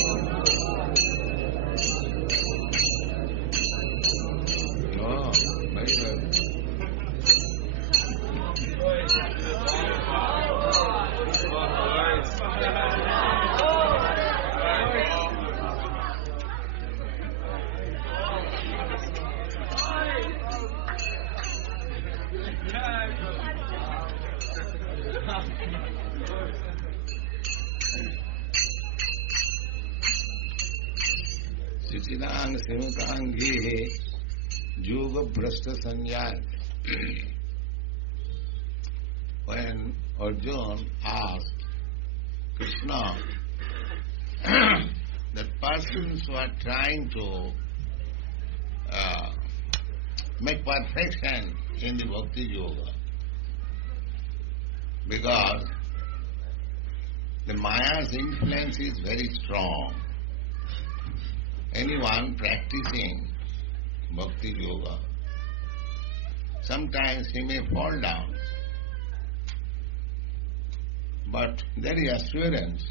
Oh, very well. Siddhang Simkangi yoga-bhraṣṭa sanyat. When Arjuna asked Kṛṣṇa that persons who are trying to make perfection in the bhakti-yoga, because the Maya's influence is very strong. Anyone practicing bhakti-yoga, sometimes he may fall down, but there is assurance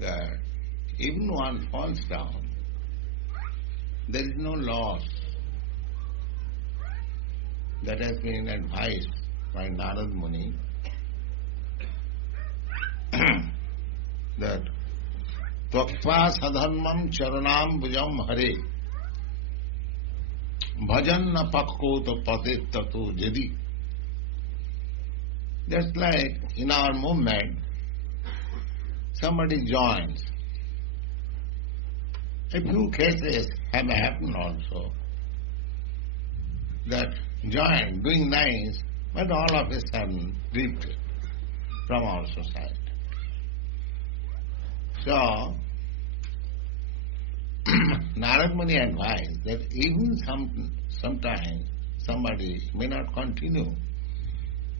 that even one falls down, there is no loss. That has been advised by Narad Muni that Tvaktva sadharmam charanam bhujam hare bhajan na pakkota patit tato jadi. Just like in our movement, somebody joins. A few cases have happened also, that joined, doing nice, but all of a sudden drifted from our society. So, Narad Muni advised that even sometimes somebody may not continue,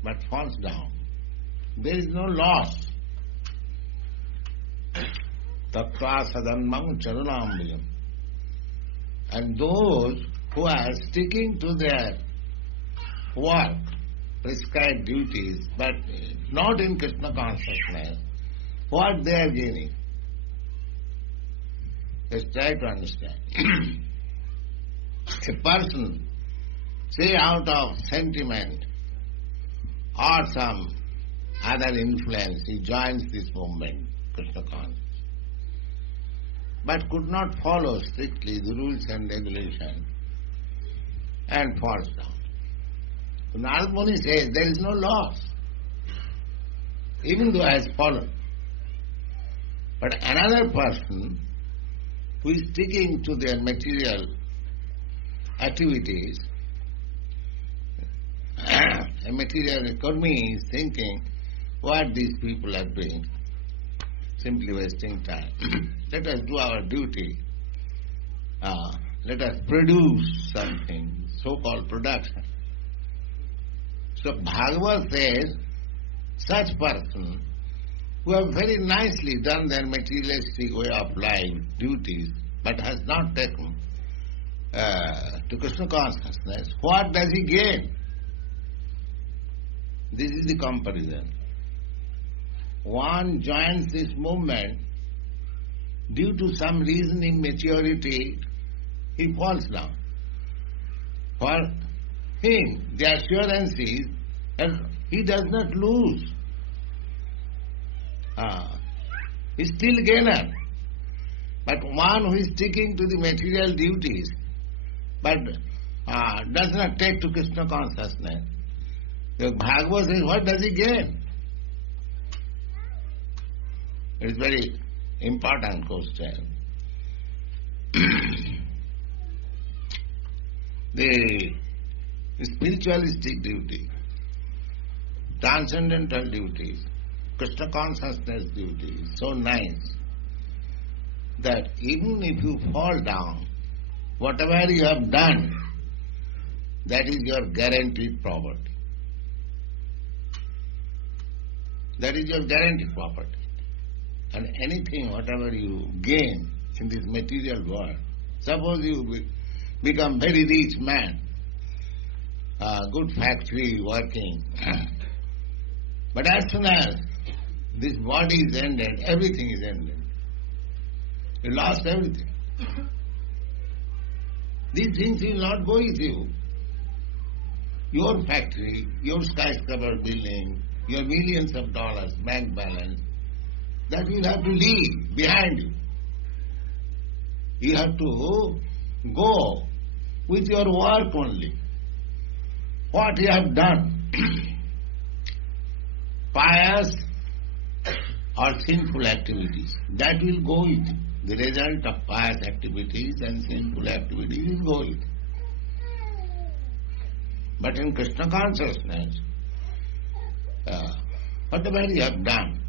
but falls down. There is no loss. Tattva sadanmam charanambhajam. And those who are sticking to their work, prescribed duties, but not in Kṛṣṇa consciousness, what they are gaining? Just try to understand. A person, say out of sentiment or some other influence, he joins this movement, Kṛṣṇa consciousness, but could not follow strictly the rules and regulations and falls down. So Narad Muni says there is no loss, even though he has fallen. But another person who is sticking to their material activities, a material economy is thinking what these people are doing, simply wasting time. Let us do our duty. Let us produce something, so-called production. So Bhagavad says, such person who have very nicely done their materialistic way of life, duties, but has not taken to Kṛṣṇa consciousness, what does he gain? This is the comparison. One joins this movement, due to some reason, immaturity, he falls down. For him, the assurance is that he does not lose. He is still gainer. But one who is sticking to the material duties, but does not take to Kṛṣṇa consciousness, the Bhagavad says, what does he gain? It is very important question. The spiritualistic duty, transcendental duties, Kṛṣṇa consciousness duty is so nice that even if you fall down, whatever you have done, that is your guaranteed property. That is your guaranteed property. And anything, whatever you gain in this material world, suppose you become very rich man, good factory working, but as soon as this body is ended, everything is ended. You lost everything. These things will not go with you. Your factory, your skyscraper building, your millions of dollars bank balance, that you have to leave behind you. You have to go with your work only. What you have done, pious or sinful activities, that will go with you. The result of pious activities and sinful activities will go with you. But in Kṛṣṇa consciousness, whatever you have done,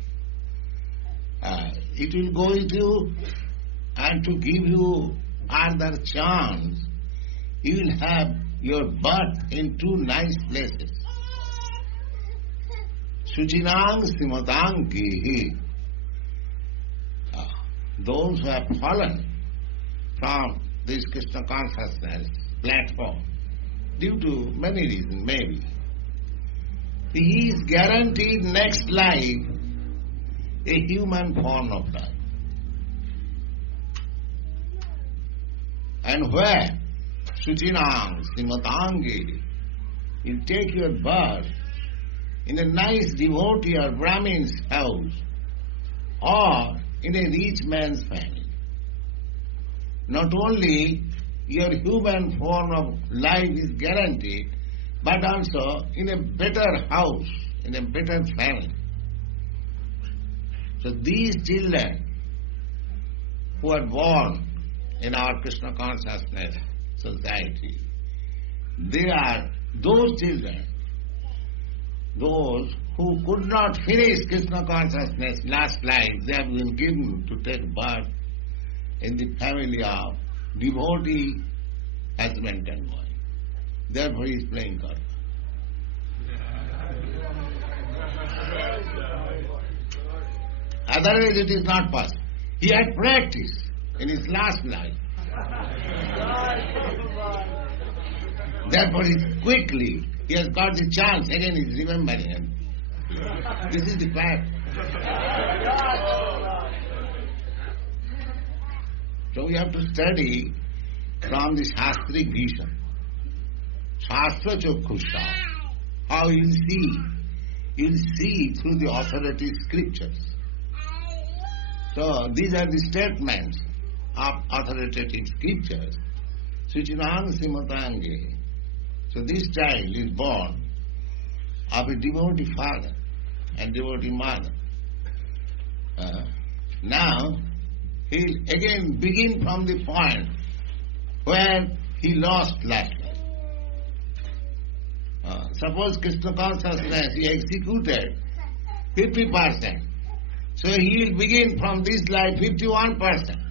it will go with you, and to give you another chance, you will have your birth in two nice places. Suchinang Srimatang Kihi. Those who have fallen from this Kṛṣṇa consciousness platform, due to many reasons, maybe, he is guaranteed next life a human form of life. And where Suchinang Srimatangi, you take your birth in a nice devotee or Brahmin's house or in a rich man's family. Not only your human form of life is guaranteed, but also in a better house, in a better family. So these children who are born in our Kṛṣṇa consciousness society, they are those children, those who could not finish Kṛṣṇa consciousness last life, they have been given to take birth in the family of devotee husband and wife. Therefore he is playing karma. Otherwise it is not possible. He had practiced in his last life. Therefore he has got the chance, again he is remembering him. This is the fact. So we have to study from the shastric vision. Śāstra-cakṣuṣāt. How you see. You will see through the authoritative scriptures. So these are the statements of authoritative scriptures. Suchinang Srimatangi. So this child is born of a devotee father and devotee mother. Now he will again begin from the point where he lost last life. Suppose Kṛṣṇa consciousness he executed 50%. So he will begin from this life 51%.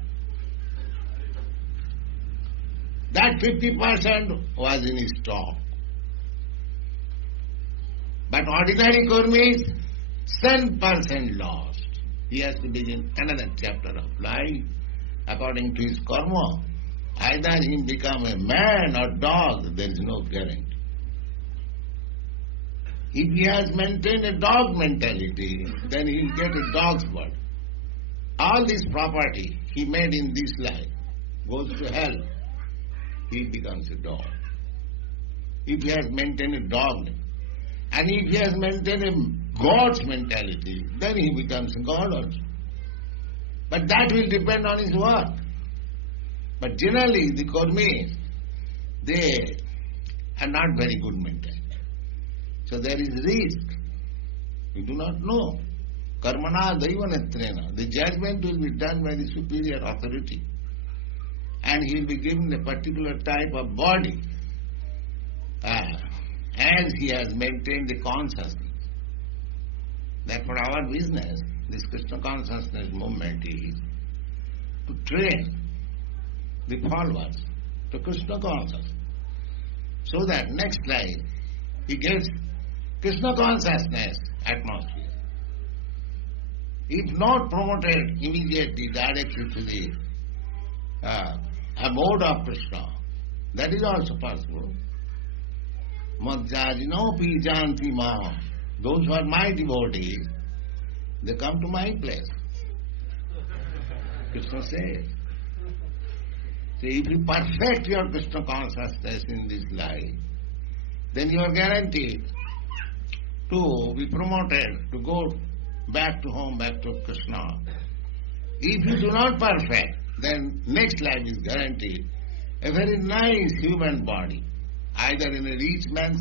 That 50% was in his stock. But ordinary karma is 10% lost. He has to begin another chapter of life according to his karma. Either he become a man or dog, there is no guarantee. If he has maintained a dog mentality, then he will get a dog's birth. All this property he made in this life goes to hell. He becomes a dog. If he has maintained a dog, and if he has maintained a God's mentality, then he becomes a God also. But that will depend on his work. But generally the karmis, they are not very good mentality. So there is risk. We do not know. Karmana daivanatrena. The judgment will be done by the superior authority. And he will be given a particular type of body as he has maintained the consciousness. Therefore our business, this Kṛṣṇa consciousness movement, is to train the followers to Kṛṣṇa consciousness, so that next life he gets Kṛṣṇa consciousness atmosphere. If not promoted immediately, directly to the abode of Kṛṣṇa, that is also possible. Madhyajino pi janti ma. Those who are my devotees, they come to my place. Krishna says. So if you perfect your Krishna consciousness in this life, then you are guaranteed to be promoted, to go back to home, back to Krishna. If you do not perfect, then next life is guaranteed a very nice human body, either in a rich man's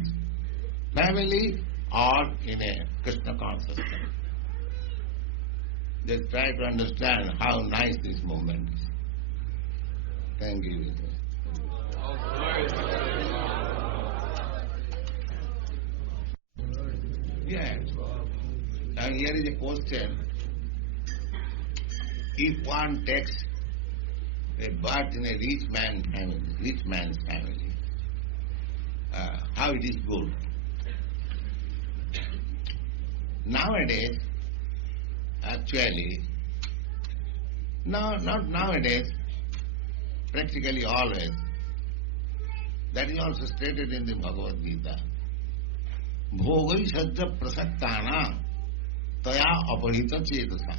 family or in a Krishna consciousness. Just try to understand how nice this movement is. Thank you. Yes. And here is a question. If one takes a birth in a rich man's family, how it is good? Nowadays, actually, no, not nowadays, practically always. That is also stated in the Bhagavad-gītā. Bhogai sajja prasaktana taya apahita cetasa.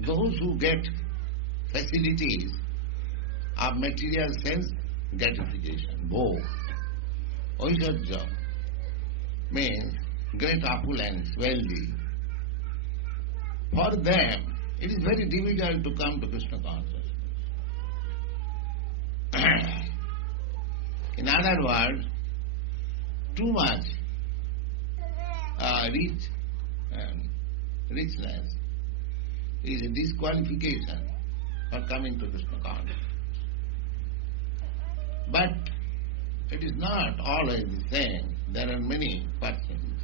Those who get facilities of material sense gratification, bhog, oisajja, means great opulence, wealthy. For them, it is very difficult to come to Krishna consciousness. In other words, too much richness is a disqualification for coming to Krishna consciousness. But it is not always the same. There are many persons.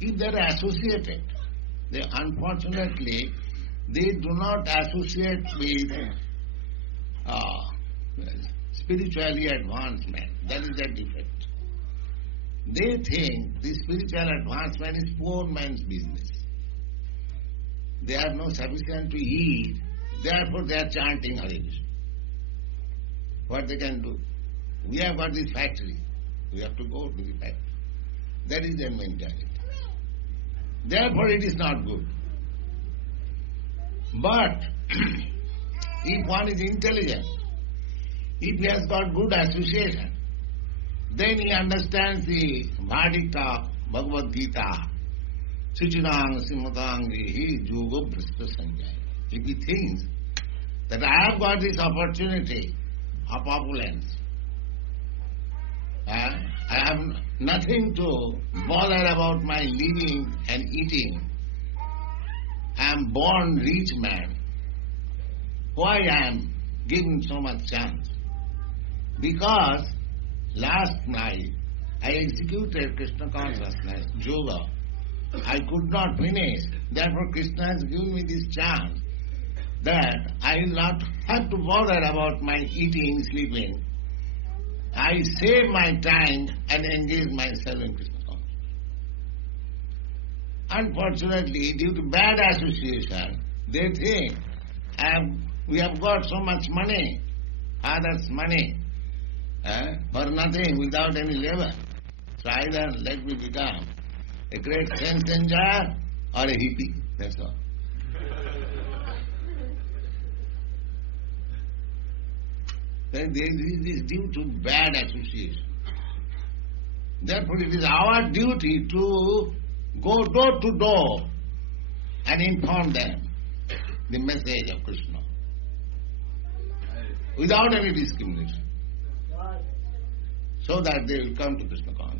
If they are associated, unfortunately, they do not associate with spiritually advancement. That is their defect. They think the spiritual advancement is poor man's business. They have no sufficient to eat, therefore they are chanting Hare Krishna. What they can do? We have got this factory. We have to go to the factory. That is their mentality. Therefore it is not good. But if one is intelligent, if he has got good association, then he understands the verdict of Bhagavad-gītā. Suchinang simmatangi yoga-bhraṣṭa. If he thinks that I have got this opportunity of opulence, I have nothing to bother about my living and eating. I am born rich man. Why I am given so much chance? Because last night I executed Krishna consciousness, yoga. I could not finish. Therefore Krishna has given me this chance that I will not have to bother about my eating, sleeping. I save my time and engage myself in Krishna consciousness. Unfortunately, due to bad association, they think we have got so much money, others' money, for nothing, without any labor. So either let me become a great sense enjoyer or a hippie, that's all. Then this is due to bad association. Therefore it is our duty to go door to door and inform them the message of Krishna without any discrimination, so that they will come to Krishna consciousness.